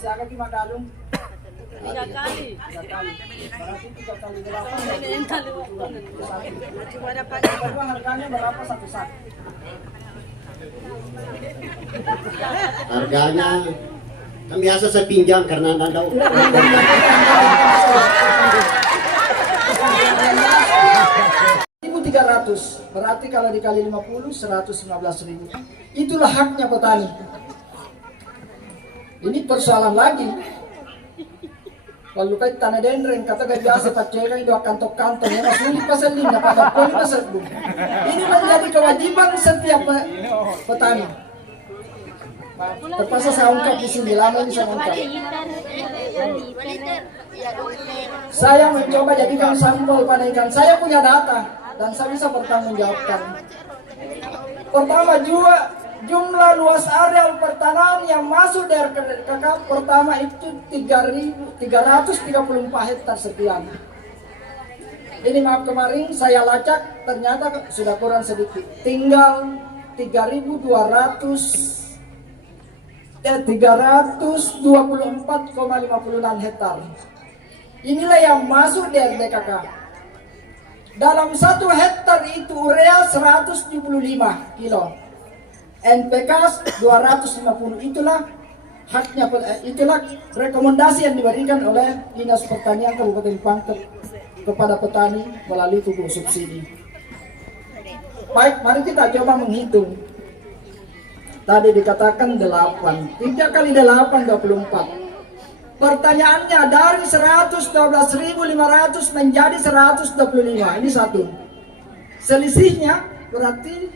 Masih agak 5 galung. 3 kali. 3 kali. Berarti 3 kali 8. Cuma dapat Berdua harganya berapa satu sak? Harganya kan biasa saya pinjam karena anda tahu. 1.300, berarti kalau dikali 50, 115.000. Itulah haknya petani. Ini persoalan lagi. Kalau kayak tanah dendreng, kata gak biasa pacekan itu akan kantong ya sulit pasalin, pada pun pasal. Ini menjadi kewajiban setiap petani. Terpaksa saya ungkap di sini, lama ini saya ungkap. Saya mencoba jadikan sampel pada ikan. Saya punya data dan saya bisa bertanggungjawabkan. Pertama juga jumlah luas areal pertanaman yang masuk dari RKK pertama itu 3.334 hektar sekian. Ini maaf kemarin saya lacak ternyata sudah kurang sedikit. Tinggal 324,56 hektar. Inilah yang masuk dari DKK. Dalam 1 hektar itu urea 175 kilo, NPK 250. Itulah haknya, itulah rekomendasi yang diberikan oleh Dinas Pertanian Kabupaten Pangkep kepada petani melalui pupuk subsidi. Baik, mari kita coba menghitung. Tadi dikatakan 8, 3 kali 8, 24. Pertanyaannya dari 112.500 menjadi 125. Ini satu. Selisihnya berarti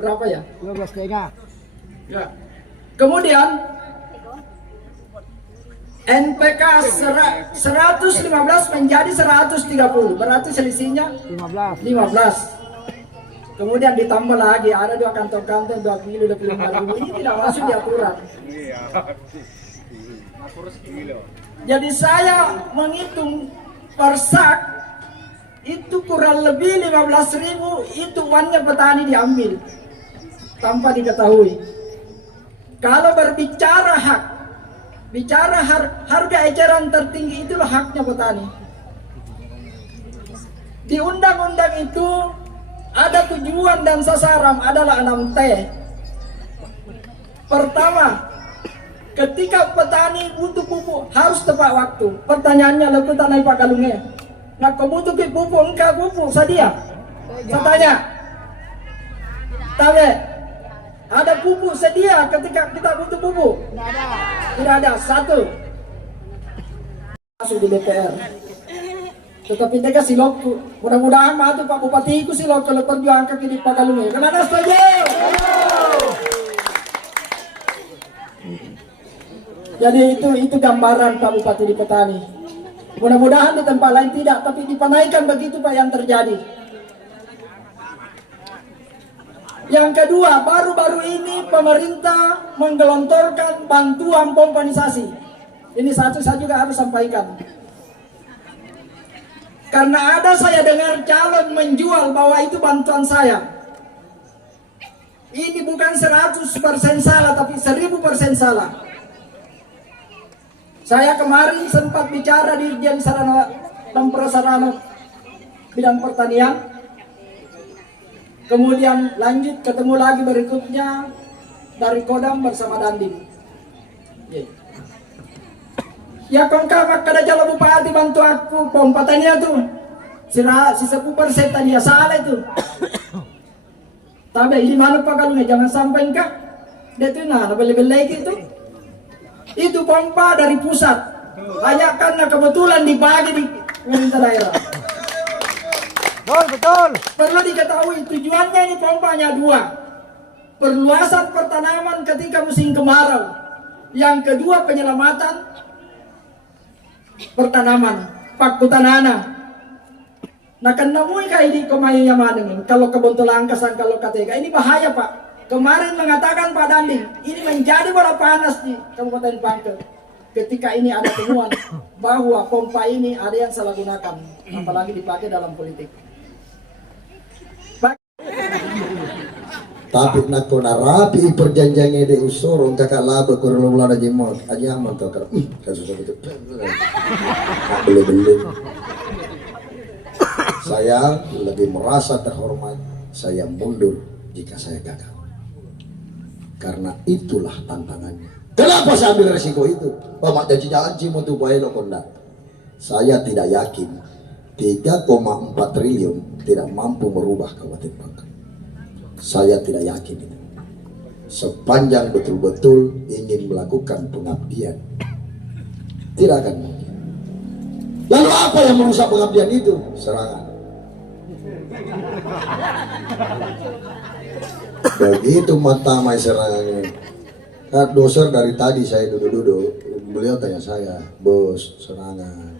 berapa ya? 12,5. Ya. Kemudian NPK 115 menjadi 130. Berarti selisihnya 15. Kemudian ditambah lagi ada 2 kantong-kantong 2 kilo 25.000. Ini tidak masuk di aturan. Jadi saya menghitung per sak itu kurang lebih 15.000, itu uangnya petani diambil tanpa diketahui. Kalau berbicara hak, bicara harga eceran tertinggi, itulah haknya petani. Di undang-undang itu ada tujuan dan sasaran adalah 6T. Pertama, ketika petani butuh pupuk harus tepat waktu. Pertanyaannya lalu tanah Pak Galungnya. Nah, kau butuh pupuk engkau pupuk sedia? Saya tanya. Tahu? Ada pupuk sedia ketika kita butuh pupuk? Tidak ada. Satu. Masuk di DPR. Tetapi dia kasih loku. Mudah-mudahan matu Pak Bupati itu sih loku kalau perjuangkan di Pak Galungnya. Kenapa setuju? Jadi itu gambaran Pak Bupati di petani. Mudah-mudahan di tempat lain tidak, tapi di Panaikan begitu Pak yang terjadi. Yang kedua, baru-baru ini pemerintah menggelontorkan bantuan pompanisasi. Ini satu saya juga harus sampaikan. Karena ada saya dengar calon menjual bahwa itu bantuan saya. Ini bukan 100% salah, tapi 1000% salah. Saya kemarin sempat bicara di Dirjen Sarana dan Prasarana bidang pertanian. Kemudian lanjut ketemu lagi berikutnya dari Kodam bersama Dandim. Ya kongkak kada jalan bupati bantu aku pompa tania tuh. Sisa 10% tadi ya salah itu. Tapi ini mana Pak Galungnya jangan sampai enggak. Dia tuh nah beli-beli gitu. Itu pompa dari pusat, hanya karena kebetulan dibagi di pemerintah daerah. Betul. Perlu diketahui tujuannya ini pompanya 2. Perluasan pertanaman ketika musim kemarau. Yang kedua penyelamatan pertanaman, paku tanana. Nah kan namui kayak di Komayu Yaman kalau kebun Langkasan kalau KTK ini bahaya Pak. Kemarin mengatakan Pak Dandim, ini menjadi bola panas di Kabupaten Pangkep. Ketika ini ada temuan bahwa pompa ini ada yang salah gunakan, apalagi dipakai dalam politik. Tapi nak kau narapi perjanjiannya de usorong kakak laba kurang lada jemot aja aman tau kan kasus itu belum. Saya lebih merasa terhormat, saya mundur jika saya gagal. Karena itulah tantangannya. Kenapa saya ambil resiko itu? Bapak janji janji mau tuh bayi lo kondak. Saya tidak yakin 3,4 triliun tidak mampu merubah Kabupaten Bangka. Saya tidak yakin itu. Sepanjang betul-betul ingin melakukan pengabdian, tidak akan mungkin. Lalu apa yang merusak pengabdian itu? Serangan. Begitu mata mai serangannya. Kak doser dari tadi saya duduk-duduk, beliau tanya saya, bos serangan.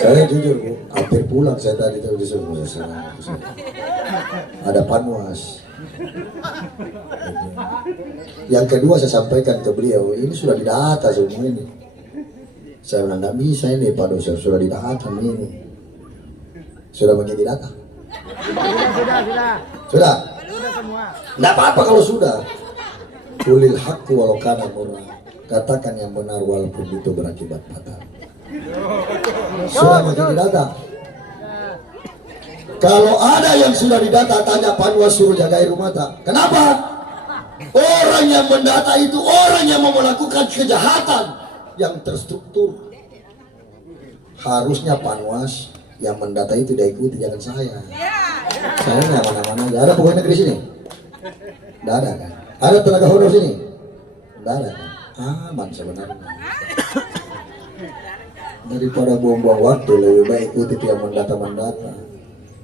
Saya jujur Bu, hampir pulang saya tadi tuh disuruh serangan. Ada panwas. Yang kedua saya sampaikan ke beliau, ini sudah didata semua ini. Saya bilang tidak bisa ini Pak Doser, sudah didata ini. Sudah menjadi data. Sudah. Semua. Tidak apa-apa kalau sudah. Kulil haqqu walau kana murra. Katakan yang benar walaupun itu berakibat fatal. Sudah menjadi data. Kalau ada yang sudah didata, tanya Panwas suruh jaga air mata. Kenapa? Orang yang mendata itu orang yang mau melakukan kejahatan yang terstruktur. Harusnya Panwas yang mendata itu diikuti, jangan saya. Saya nggak mana-mana. Nggak ada pegawai negeri sini. Nggak ada kan? Ada tenaga honor sini? Nggak ada kan? Aman sebenarnya. Daripada buang-buang waktu lebih baik ikuti yang mendata.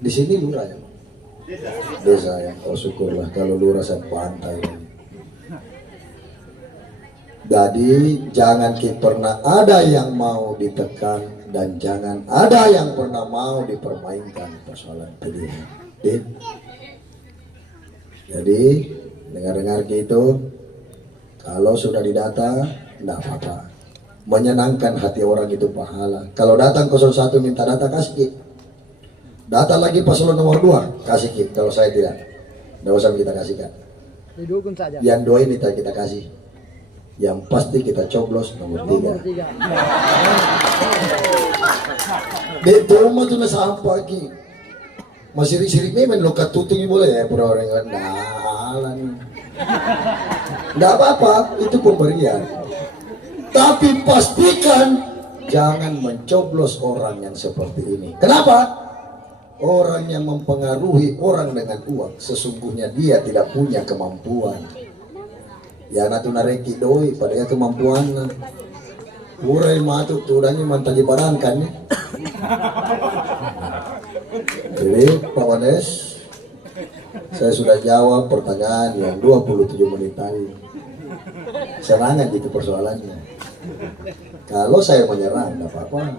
Di sini lurah ya, desa ya. Oh syukurlah kalau lurah saya pantai. Jadi jangan pernah ada yang mau ditekan dan jangan ada yang pernah mau dipermainkan persoalan pilihan. Jadi dengar-dengar gitu, kalau sudah didata, tidak apa-apa. Menyenangkan hati orang itu pahala. Kalau datang 01 minta data kasih. Data lagi paslon nomor 2 kasih Ki. Kalau saya tidak usah kita kasihkan. Didukung saja. Yang 2 ini kita kasih. Yang pasti kita coblos nomor 3. Betul mah tuh sampai Ki. Masih sirik memang lo katutungi boleh ya pura orang dalan. Nggak apa-apa, itu pemberian. Tapi pastikan jangan mencoblos orang yang seperti ini. Kenapa? Orang yang mempengaruhi orang dengan uang, sesungguhnya dia tidak punya kemampuan. Ya natu nareki doi pada kemampuan. Urai matu tudanya mantaji barangkan nih. Jadi Pak Wanes, saya sudah jawab pertanyaan yang 27 menit tadi. Serangan itu persoalannya. Kalau saya menyerang, tidak apa-apa.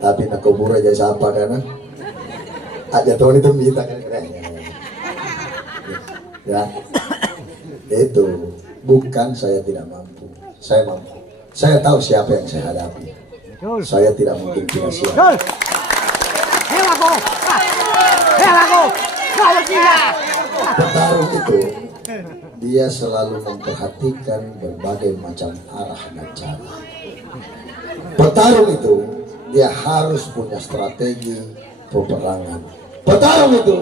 Tapi nak kubur aja siapa karena aja tahun itu minta kan. Ya, itu bukan saya tidak mampu. Saya mampu. Saya tahu siapa yang saya hadapi. Saya tidak mungkin tidak siap. Petarung itu dia selalu memperhatikan berbagai macam arah dan cara. Petarung itu dia harus punya strategi peperangan. Petarung itu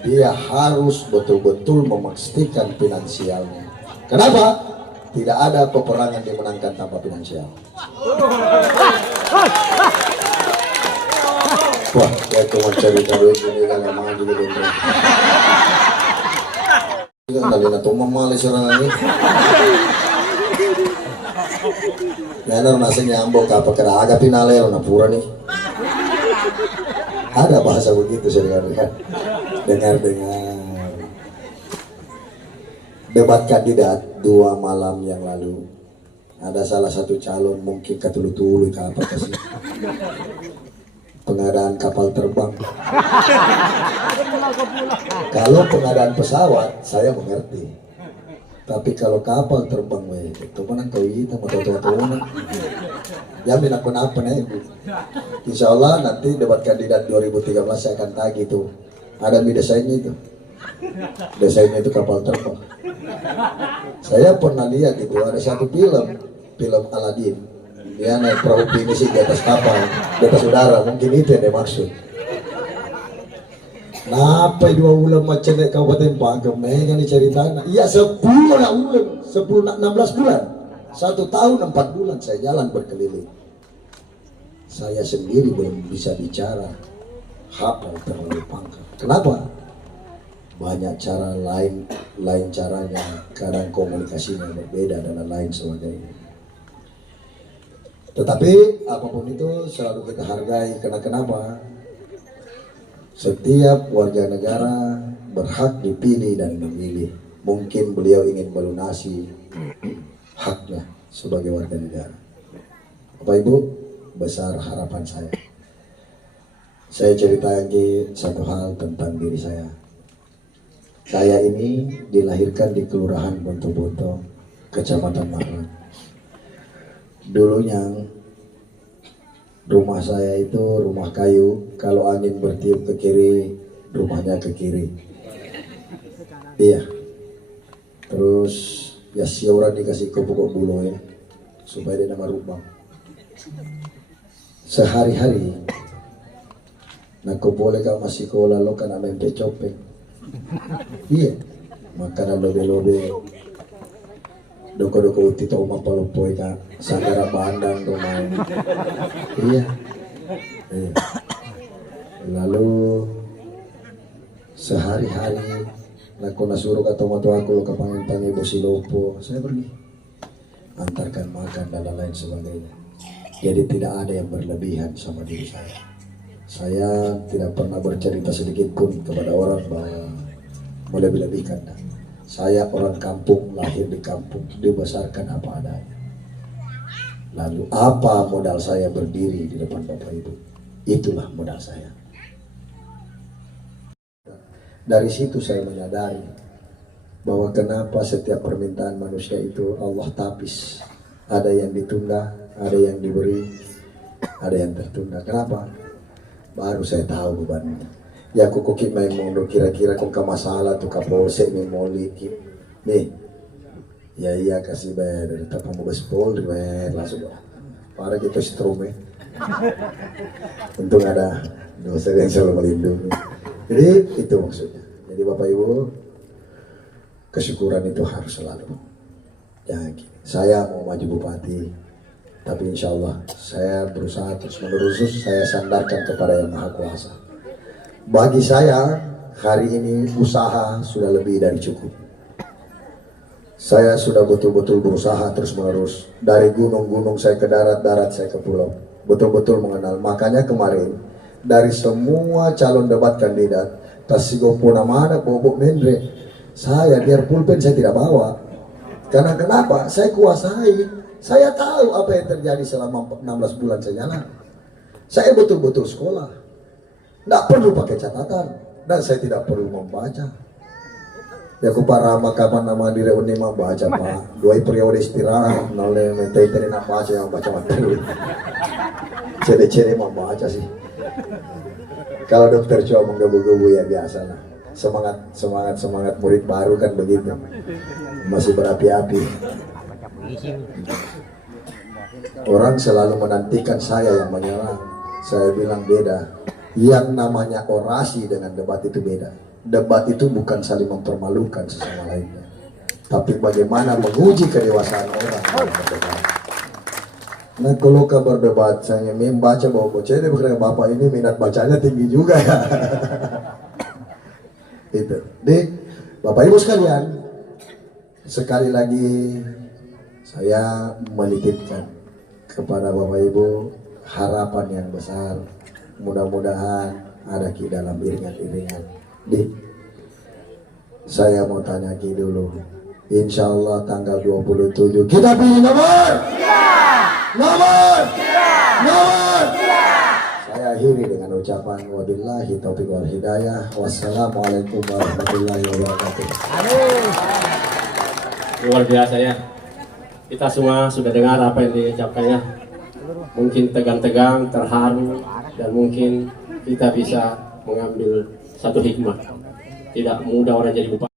dia harus betul-betul memastikan finansialnya. Kenapa? Tidak ada peperangan dimenangkan tanpa finansial. Wah, ya cuma cari duit ini kan emang juga dulu. Kita nalina tuh mamalis orang ini. Yanar nasi nyambok apa kena agak pinale orang pura nih. Ada bahasa begitu saya dengar. Dengar. Debat kandidat 2 malam yang lalu. Ada salah satu calon mungkin ketulu-tulu ke apa sih? Pengadaan kapal terbang. Kalau pengadaan pesawat saya mengerti. Tapi kalau kapal terbang itu mana kau itu mau tahu mana? Ya minat apa nih? Insya Allah nanti debat kandidat 2013 saya akan tagih tuh. Ada desainnya itu. Desainnya itu kapal terbang. Saya pernah lihat itu ada satu film Aladdin. Dia naik perahu pinisi di atas kapal, di atas udara. Mungkin itu yang dia maksud. Napa 2 bulan macam naik Kabupaten Pagem, kan diceritakan. Iya 10 bulan, 16 bulan. 1 tahun 4 bulan saya jalan berkeliling. Saya sendiri belum bisa bicara, hafal terlalu pangkal. Kenapa? Banyak cara lain caranya, kadang komunikasinya berbeda dan lain sebagainya. Tetapi apapun itu selalu kita hargai, karena kenapa? Setiap warga negara berhak dipilih dan memilih. Mungkin beliau ingin melunasi haknya sebagai warga negara. Bapak Ibu, besar harapan saya. Saya cerita lagi satu hal tentang diri saya. Saya ini dilahirkan di Kelurahan Bonto-Bonto, Kecamatan Malang. Dulunya rumah saya itu rumah kayu. Kalau angin bertiup ke kiri, rumahnya ke kiri. Iya. Terus ya si orang dikasih pokok bulu ya, supaya dia nama rumah. Sehari-hari nak boleh kau masih sekolah lo kan main copeng. Iya, makanan lobe-lobe. Doko-doko uti tau mampalopoi kak, sagara bandang rumah. Iya. Lalu sehari-hari nak nasuruh atau matu aku lo kapangin-pangin bosilopo, saya pergi antarkan makan dan lain sebagainya. Jadi tidak ada yang berlebihan sama diri saya. Saya tidak pernah bercerita sedikit pun kepada orang bahwa melebih-lebihkan. Saya orang kampung, lahir di kampung, dibesarkan apa adanya. Lalu apa modal saya berdiri di depan Bapak Ibu? Itulah modal saya. Dari situ saya menyadari bahwa kenapa setiap permintaan manusia itu Allah tapis. Ada yang ditunda, ada yang diberi, ada yang tertunda. Kenapa? Baru saya tahu bebannya. Ya aku kokit main mondo kira-kira kok masalah tuh kapolsek nih mau liki. Nih. Ya iya kasih bayar dari tapang mabes Polri bayar langsung. Para kita strum ya. Untung ada dosa yang selalu melindungi. Jadi itu maksudnya. Jadi Bapak Ibu, kesyukuran itu harus selalu. Ya, saya mau maju bupati, tapi insya Allah saya berusaha terus menerus, saya sandarkan kepada Yang Maha Kuasa. Bagi saya hari ini usaha sudah lebih dari cukup. Saya sudah betul-betul berusaha terus menerus. Dari gunung-gunung saya ke darat, darat saya ke pulau. Betul-betul mengenal. Makanya kemarin dari semua calon debat kandidat, tasigo puna mana bobok mendre, saya biar pulpen saya tidak bawa. Karena kenapa? Saya kuasai. Saya tahu apa yang terjadi selama 16 bulan saya jalan. Saya betul-betul sekolah. Tidak perlu pakai catatan. Dan saya tidak perlu membaca. Ya aku para kapan nama diri ini membaca pak. Dua periode istirahat. Nolnya menteri nak baca yang baca materi. Cede-cede membaca sih. Kalau dokter cuma menggebu-gebu ya biasa lah. Semangat murid baru kan begitu. Masih berapi-api. Orang selalu menantikan saya yang menyerang. Saya bilang beda. Yang namanya orasi dengan debat itu beda. Debat itu bukan saling mempermalukan sesama lainnya, tapi bagaimana menguji kedewasaan orang dalam berdebat. Nah kalau kabar debat saya membaca bahwa bocah ini bukan bapak ini minat bacanya tinggi juga ya. Itu. Jadi Bapak Ibu sekalian, sekali lagi saya menitipkan kepada Bapak Ibu harapan yang besar. Mudah-mudahan ada Ki dalam iringan-iringan. Saya mau tanya Ki dulu. Insya Allah tanggal 27 kita pilih nomor? Ya. Nomor? Ya. Nomor? Ya. Saya akhiri dengan ucapan wabillahi taufiq wal hidayah. Wassalamualaikum warahmatullahi wabarakatuh. Luar biasa ya. Kita semua sudah dengar apa yang diucapkannya mungkin tegang-tegang, terharu, dan mungkin kita bisa mengambil satu hikmah. Tidak mudah orang jadi bupati.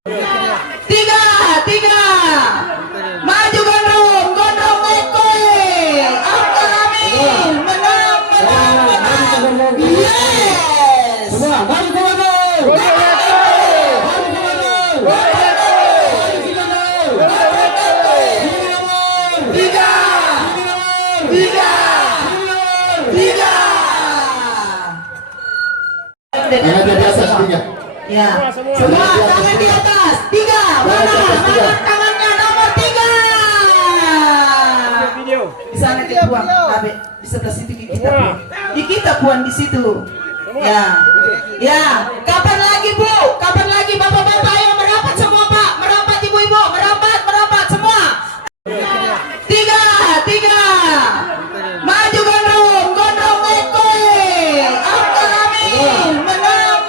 Tiga, maju gondrong ekoi, Abdul Amin, menang, yes. Semua, maju gondrong. Tiga. Tangan di atas tiga. Ya, semua tangan di atas. Tiga, mana tangannya nomor 3. Di sana kita buang, Abe. Di sebelah situ kita buang. Kita buang di situ. Ya. Kapan lagi Bu? Kapan lagi bapak-bapak ayo merapat semua Pak? Merapat ibu-ibu, merapat semua. Tiga. Maju gondrong ekoi, Abdul Amin, menang,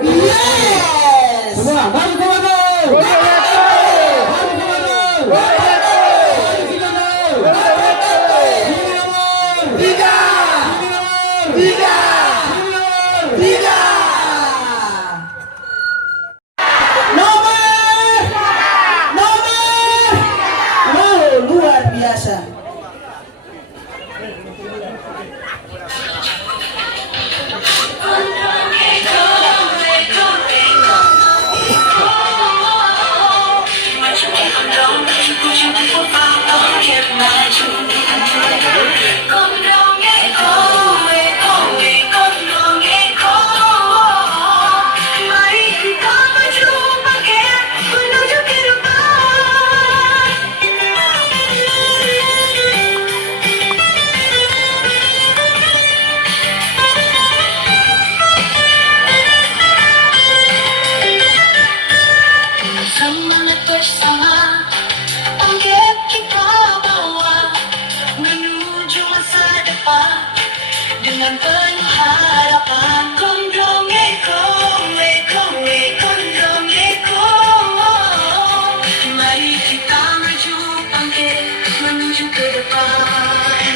yes. Semua, maju gondrong. Tiga. Nomor. Wow, luar biasa. Semangat bersama, bangkit kita bawa menuju masa depan dengan penuh harapan. Gondrong eko, gondrong eko. Mari kita maju bangkit menuju ke depan.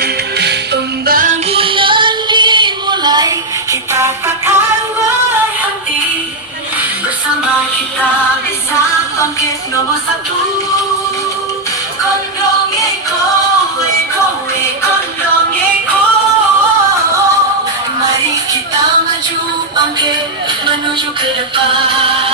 Pembangunan dimulai, kita takkan berhenti. Bersama kita bisa bangkit nomor 1. Gondrong eko, gondrong eko. Mari kita maju bangkit menuju ke depan.